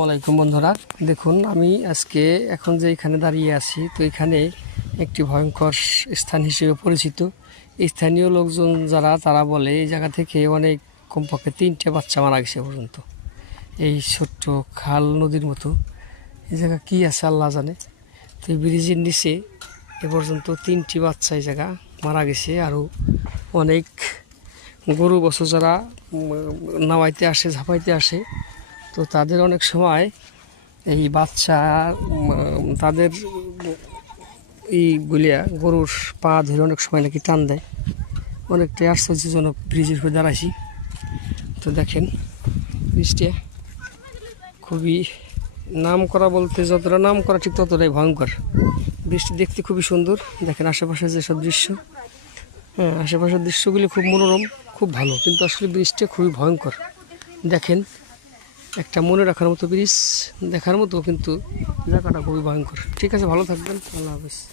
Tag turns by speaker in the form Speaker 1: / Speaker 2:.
Speaker 1: আসসালামাইকুম বন্ধুরা। দেখুন, আমি আজকে এখন যে এখানে দাঁড়িয়ে আছি, তো এখানে একটি ভয়ঙ্কর স্থান হিসেবে পরিচিত। স্থানীয় লোকজন যারা, তারা বলে এই জায়গা থেকে অনেক কমপক্ষে তিনটে বাচ্চা মারা গেছে পর্যন্ত। এই ছোট্ট খাল নদীর মতো। এই জায়গা কী আছে আল্লাহ জানে। তো এই ব্রিজের নিচে এ পর্যন্ত তিনটি বাচ্চা এই জায়গা মারা গেছে। আরও অনেক গরু বছর যারা নামাইতে আসে, ঝাঁপাইতে আসে। তো তাদের অনেক সময় এই বাচ্চা তাদের এই বলিয়া গরুর পা ধরে অনেক সময় নাকি টান দেয়। অনেকটাই আশ্চর্যজনক ব্রিজের উপরে দাঁড়াইছি। তো দেখেন, ব্রিজটা খুবই নাম করা বলতে যতটা নাম করা ঠিক ততটাই ভয়ঙ্কর। বৃষ্টি দেখতে খুবই সুন্দর। দেখেন আশেপাশে যেসব দৃশ্য হ্যাঁ আশেপাশের দৃশ্যগুলি খুব মনোরম, খুব ভালো। কিন্তু আসলে বৃষ্টি খুবই ভয়ঙ্কর। দেখেন একটা মনে রাখার মতো ব্রিজ দেখার মতো কিন্তু জায়গাটা খুবই ভয়ঙ্কর। ঠিক আছে, ভালো থাকবেন। আল্লাহ হাফিজ।